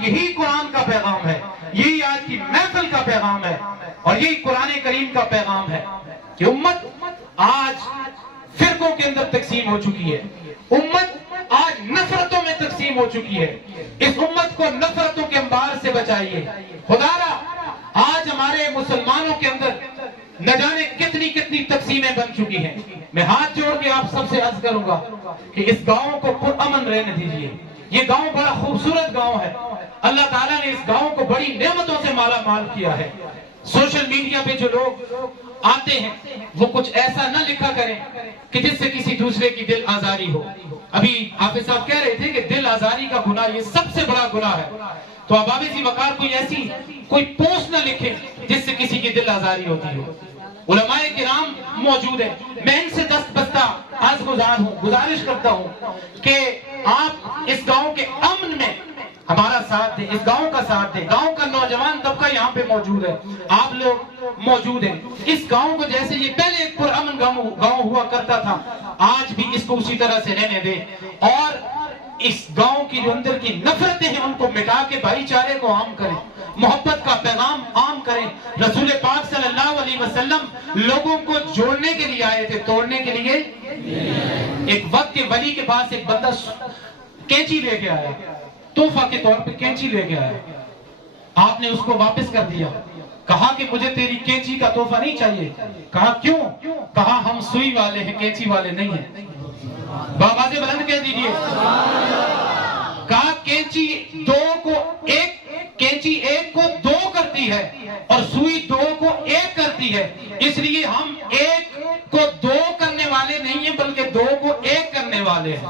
یہی قرآن کا پیغام ہے، یہی آج کی محفل کا پیغام ہے، اور یہی قرآن کریم کا پیغام ہے کہ امت آج فرقوں کے اندر تقسیم ہو چکی ہے، امت آج نفرتوں میں تقسیم ہو چکی ہے۔ اس امت کو نفرتوں کے انبار سے بچائیے۔ خدا را آج ہمارے مسلمانوں کے اندر نہ جانے کتنی کتنی تقسیمیں بن چکی ہیں۔ میں ہاتھ جوڑ کے آپ سب سے عرض کروں گا کہ اس گاؤں کو پرامن رہنے دیجیے۔ یہ گاؤں بڑا خوبصورت گاؤں ہے، اللہ تعالیٰ نے اس گاؤں کو بڑی نعمتوں سے مالا مال کیا ہے۔ سوشل میڈیا پہ جو لوگ آتے ہیں وہ کچھ ایسا نہ لکھا کریں کہ جس سے کسی دوسرے کی دل آزاری ہو۔ ابھی حافظ صاحب کہہ رہے تھے کہ دل آزاری کا گناہ یہ سب سے بڑا گناہ ہے، تو اب ابابی وقار کوئی ایسی کوئی پوسٹ نہ لکھے جس سے کسی کی دل آزاری ہوتی ہو۔ علماء کرام موجود ہیں، میں ان سے دست بستہ گزارش کرتا ہوں کہ آپ اس گاؤں کے امن میں ہمارا ساتھ دیں، اس گاؤں کا ساتھ دیں۔ گاؤں کا نوجوان طبقہ یہاں پہ موجود ہے، آپ لوگ موجود ہیں۔ اس گاؤں کو جیسے یہ پہلے ایک پرامن گاؤں ہوا کرتا تھا، آج بھی اس کو اسی طرح سے رہنے دیں، اور اس گاؤں کی جو اندر کی نفرتیں ہیں ان کو مٹا کے بھائی چارے کو عام کریں، محبت کا پیغام عام کریں۔ رسول پاک صلی اللہ علیہ وسلم لوگوں کو جوڑنے کے لیے آئے تھے، توڑنے کے لیے۔ ایک وقت کے ولی کے پاس ایک بندہ کینچی لے کے آیا، تحفہ کے طور پہ کینچی لے کے آیا، آپ نے اس کو واپس کر دیا، کہا کہ مجھے تیری کینچی کا تحفہ نہیں چاہیے۔ کہا کیوں؟ کہا ہم سوئی والے ہیں، کینچی والے نہیں ہیں۔ بآواز بلند کہہ دیجئے۔ کہا کینچی ایک کو دو کرتی ہے اور سوئی دو کو ایک کرتی ہے، اس لیے ہم ایک کو دو کرنے والے نہیں ہیں بلکہ دو کو ایک کرنے والے ہیں۔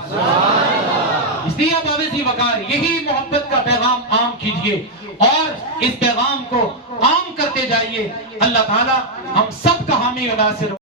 اس لیے اب آویزی وقار یہی محبت کا پیغام عام کیجئے اور اس پیغام کو عام کرتے جائیے۔ اللہ تعالی ہم سب کا حامی و ناصر